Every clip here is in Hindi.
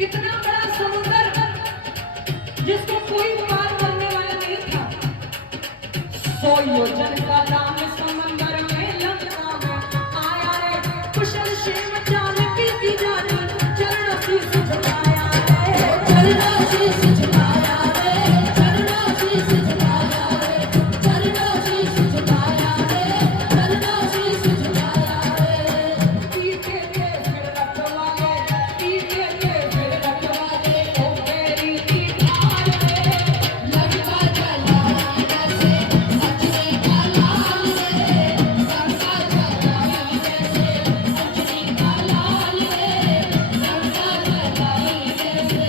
इतना बड़ा समुद्र जिसको कोई पार करने वाला नहीं था। 100 योजन का राम समंदर में लंका में आया रे, कुशल क्षेम जानकी की जानी, चरण शीश झुकाया रे, चरण शीश झुकाया रे, चरण शीश झुकाया रे, चरण शीश झुकाया रे, चरण शीश झुकाया रे। पीछे के फिर रखवाले, पीछे के फिर रखवाले, ओ मेरी की ढाल रे, लंका जलाई जैसे अंजनी का लाल रे, लंका जलाई जैसे अंजनी का लाल रे, लंका जलाई जैसे।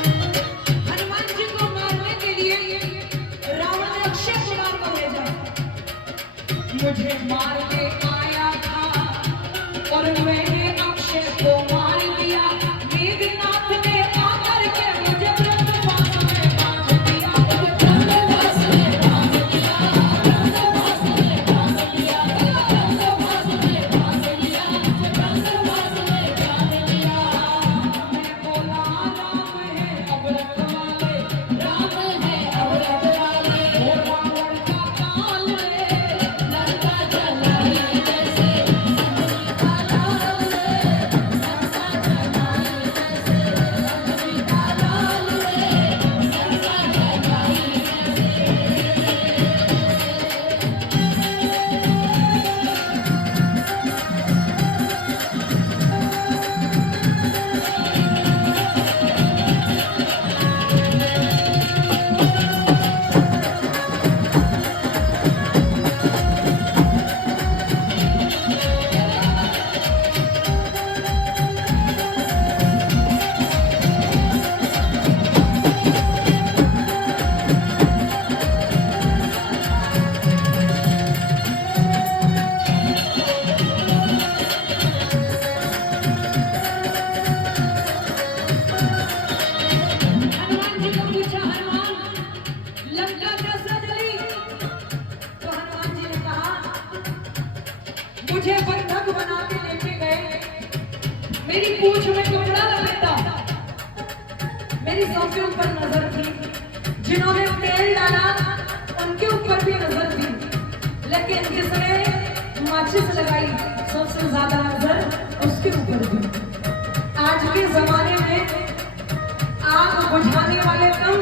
हनुमान जी को मारने के लिए रावण ने अक्षय कुमार को भेजा। मुझे मार के आया था और मैंने अक्षय को मार दिया। मेघनाथ ने आकर के मुझे ब्रह्मपाश में बांध दिया, ब्रह्मपाश में बांध दिया, ब्रह्मपाश में बांध दिया, ब्रह्मपाश में बांध दिया, ब्रह्मपाश में बांध दिया। मैं बोला राम है अवरत वाले, राम है अवरत वाले, ओ रावण का काल रे, लंका जलाई जैसे अंजनी का लाल रे, लंका जलाई जैसे अंजनी का लाल रे, लंका जलाई हनुमान जी को पूछा, हनुमान लंका कैसे जली? तो हनुमान जी ने कहा, मुझे बंधक बना के लेके गए, मेरी पूंछ में कपड़ा लपेटा, मेरी सबके ऊपर नजर थी, जिन्होंने तेल डाला उनके ऊपर भी नजर थी, लेकिन जिसने माचिस लगाई सबसे ज्यादा नजर उसके ऊपर भी। आज के जमाने में आग बुझाने वाले कम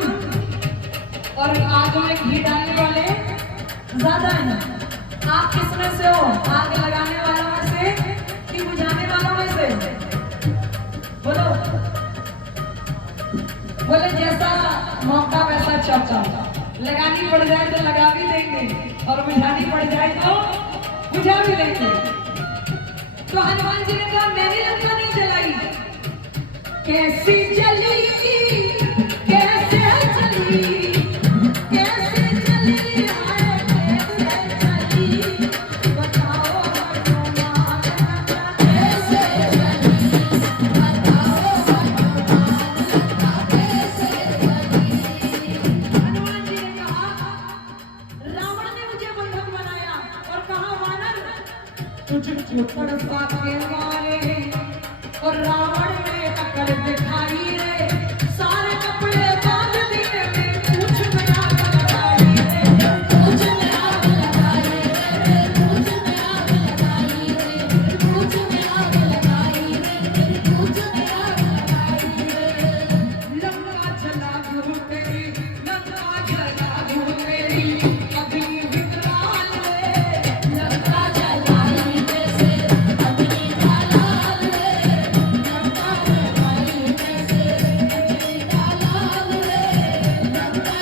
और आग में घी डालने वाले ज्यादा हैं। आप किसमें से हो? आग लगाने वालों में से कि बुझाने वालों में से? बोलो बोले, जैसा मौका वैसा चौका। लगानी पड़ जाए तो लगा भी देंगे और बुझानी पड़ जाए तो बुझा भी देंगे। तो हनुमान जी ने कहा, मैंने लंका नहीं जलाई। कैसी जली, कैसे जली, कैसे जली, हाय कैसे जली, बताओ हनुमान, कैसे जली, बताओ हनुमान, कैसे जली। हनुमान जी ने कहा, रावण ने मुझे बंधक बनाया और कहा, वानर तुझको परसा के मारे और रावण ने कर दिखाई रे, सारे कपड़े बांध दिए मैं पूछ में आग लगाई रे, पूछ में आग लगाई रे, पूछ में आग लगाई रे, पूछ में आग लगाई रे, पूछ में आग लगाई रे। लंका चला गुरु तेरी, लंका चला गुरु तेरी, अग्नि विकराल रे, लंका जलाई जैसे अग्नि लाल रे, लंका जलाई जैसे अग्नि लाल रे, लंका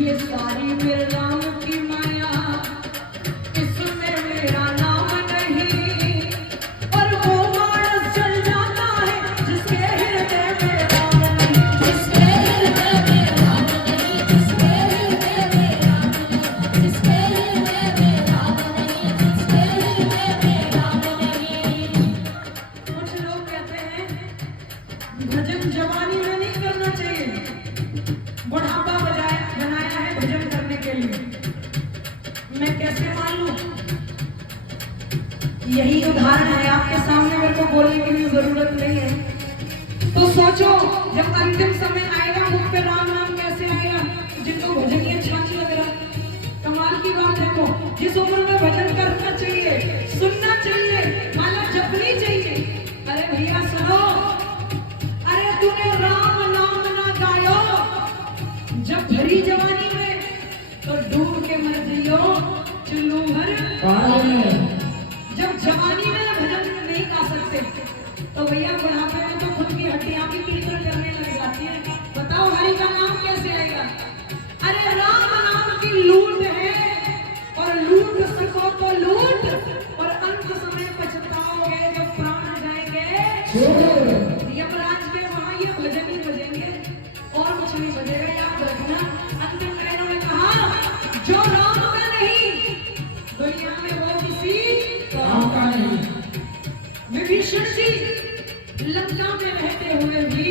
ये सारी मेरे राम की माया, इसमें मेरा नाम नहीं, और वो मानस जल जाता है जिसके हृदय में राम नहीं, जिसके हृदय में राम नहीं, जिसके हृदय में राम नहीं, जिसके हृदय में राम नहीं, जिसके हृदय में राम नहीं। कुछ लोग कहते हैं भजन जवानी में नहीं करना चाहिए, बुढ़ापा बनाया है भजन करने के लिए। मैं कैसे मान लूं? यही उदाहरण है आपके सामने, मेरे को बोलने की भी जरूरत नहीं है। तो सोचो जब अंतिम समय आएगा मुख पे राम नाम कैसे आएगा? जिनको भजन ही अच्छा नहीं लग रहा। कमाल की बात है, वो जिस उम्र में भजन करना चाहिए, सुनना चाहिए, माला जपनी चाहिए। अरे भैया सुनो, अरे तूने राम नाम ना गायो जब भरी जवानी में, तो डूब के मर जियो चुल्लू भर जब जवानी में भजन नहीं गा सकते, तो भैया बुढ़ापे में तो खुद की हड्डियां भी कीर्तन करने लग जाती है। बताओ हरि का नाम कैसे आएगा? अरे राम नाम की लूट है, और लूट सको तो लूट, और अंत समय पछताओगे जब प्राण जाएंगे। यमराज के वहां ये भजन ही बजेंगे और कुछ नहीं बजेगा, याद रखना। अंतिम में इन्होंने कहा जो राम का नहीं दुनिया में वो किसी काम का नहीं। विभीषण जी लंका में रहते हुए भी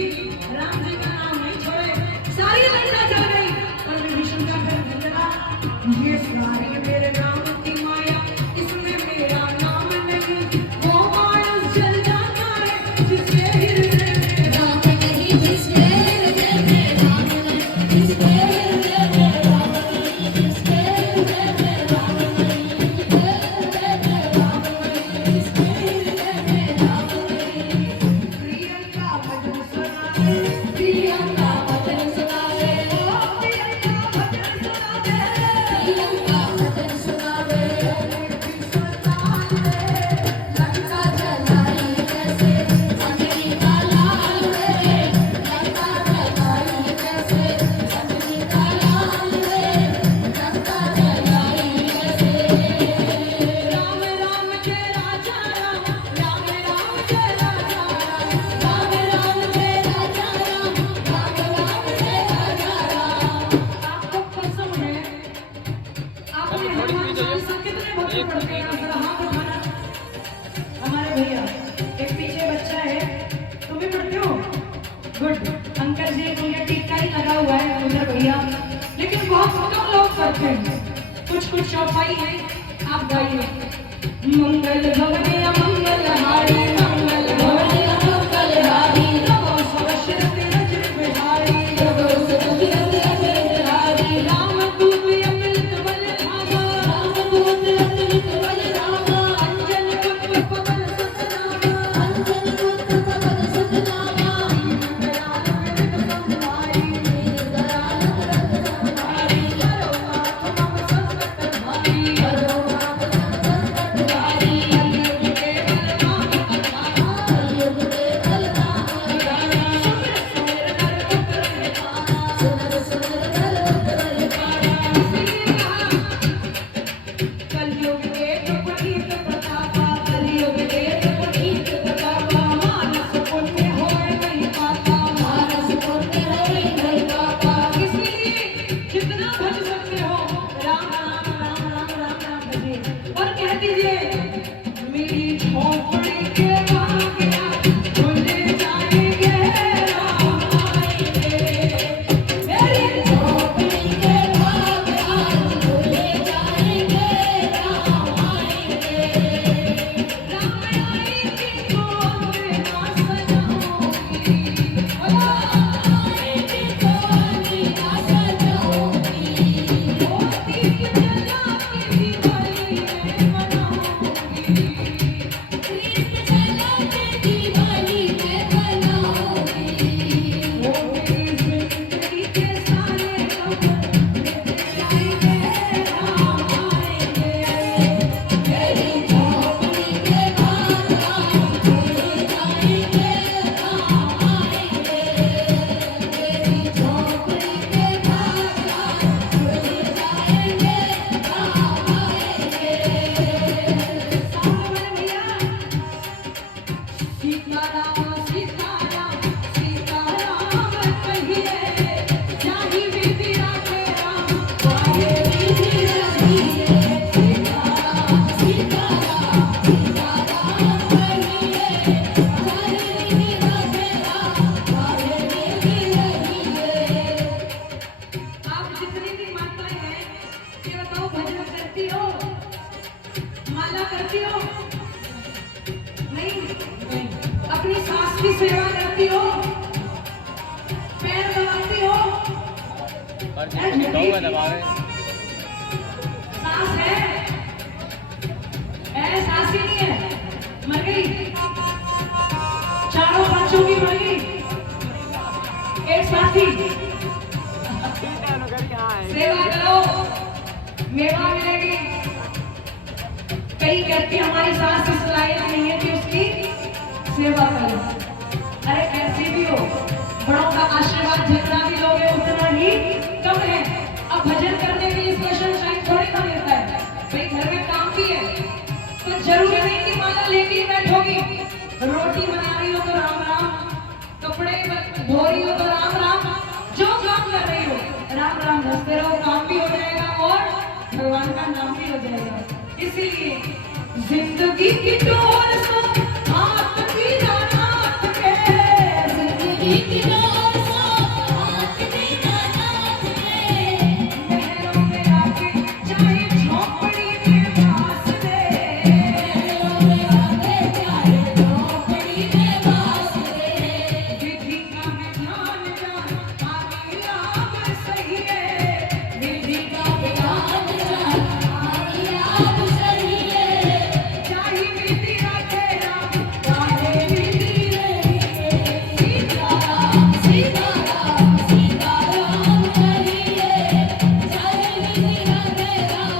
राम जी का नाम नहीं छोड़े, सारी लंका जल गई और विभीषण का घर नहीं जला। ये सारी मेरे राम की माया, इसमें मेरा नाम नहीं, वो मानस जल जाता है जिसके हृदय में राम नहीं, जिसके हृदय में राम नहीं, जिसके हृदय में राम नहीं, जिसके हृदय में राम नहीं, जिसके हृदय में राम नहीं, जिसके हृदय में राम नहीं। प्रियंका भजन सुनावे, प्रियंका भजन सुनावे, ओ प्रियंका भजन सुनावे, प्रियंका भजन सुनावे। लंका जलाई जैसे अग्नि का लाल रे, लंका जलाई जैसे अग्नि का लाल रे, लंका कितने भक्त पढ़ते हैं जरा हाथ उठाना। हमारे भैया एक पीछे बच्चा है, तुम भी पढ़ते हो? गुड अंकल जी, उनका टीका ही लगा हुआ है उधर भैया, लेकिन बहुत कम लोग करते हैं, कुछ चौपाई है। आप गाइए मंगल भवने मंगल हारी, मंगल भवने मंगल हारी, नमो सरस्वती रजत बिहारी, नमो सरस्वती रजत बिहारी, राम दूत अमृत बल धामा, राम दूत अमृत बल धामा, अंजन पुत्र पवन सुत नामा, अंजन पुत्र पवन सुत नामा, दयाल विरत संहारी, दयाल विरत संहारी, हरो नाथ मम संकट भारी, हरो नाथ मम संकट भारी, कलयुग के बलराम अवतारा, कलयुग के बलराम अवतारा, सुमिर सुमिर कर उतर पारा, इसलिए कहा कलयुग के पुनीत प्रतापा, कलयुग के पुनीत प्रतापा, मानस पुण्य होए नहीं पाता, मानस पुण्य होए नहीं पाता, इसलिए जितना भज सकते हो राम राम राम राम राम राम भजिए और कह दीजिए मेरी झोपड़ी के भाग्य खुल जाएंगे राम आएंगे, मेरी झोपड़ी के भाग्य खुल जाएंगे राम आएंगे, राम आएंगे तो अंगना सजाऊंगी, आएंगे तो अंगना सजाऊंगी, ओ दीप जला के दिवाली मैं मनाऊंगी, दीप जला के दिवाली मैं मनाऊंगी, ओ मेरी जिंदगी के सारे गम मिट जाएंगे राम आएंगे, मेरी झोपड़ी के भाग्य खुल जाएंगे राम आएंगे, मेरी झोपड़ी के भाग्य खुल जाएंगे राम आएंगे। सावन भैया सीताराम सीताराम सीताराम कहिए, जाहि विधि राखे राम, जाहि विधि रहिए, सीताराम सीताराम सीताराम कहिए, जाहि विधि राखे राम, जाहि विधि रहिए। आप जितनी भी माताएं हैं ये बताओ भजन करती हो, माला करती हो? नहीं, अपनी सास की सेवा करती हो, पैर दबाती हो? है झूठी? सास है सास ही नहीं है, मर गई, चारों पांचों की मर गई, एक साथी सेवा करो मेवा मिलेगी। कई कहती हमारी सास इस लायक नहीं है कि उसकी सेवा करो, अरे कैसे भी हो बड़ों का आशीर्वाद जितना भी लोगे उतना ही कम है। अब भजन करने के लिए स्पेशल टाइम थोड़ी ना मिलता है, भाई घर में काम भी है, तो जरूरी नहीं कि माला लेके ही बैठोगी, रोटी बना रही हो तो राम राम, कपड़े धो रही हो तो राम राम, जो काम कर रही हो राम राम हंसते रहो, काम भी हो जाएगा और भगवान का नाम भी हो जाएगा। इसीलिए जिंदगी की डोर सो हाथ दीना नाथ के, जिंदगी की डोर सो हाथ दीना नाथ के, महलों में आके चाहे झोपड़ी में वास दे, महलों में आके चाहे झोपड़ी में वास दे, विधि का विधान जान आगे लाभ सही है, विधि का विधान जान आगे लाभ सही है, चाहे विधि राखे राम, चाहे विधि रहिए, सीताराम सीताराम सीताराम कहिए, चाहे विधि राखे राम,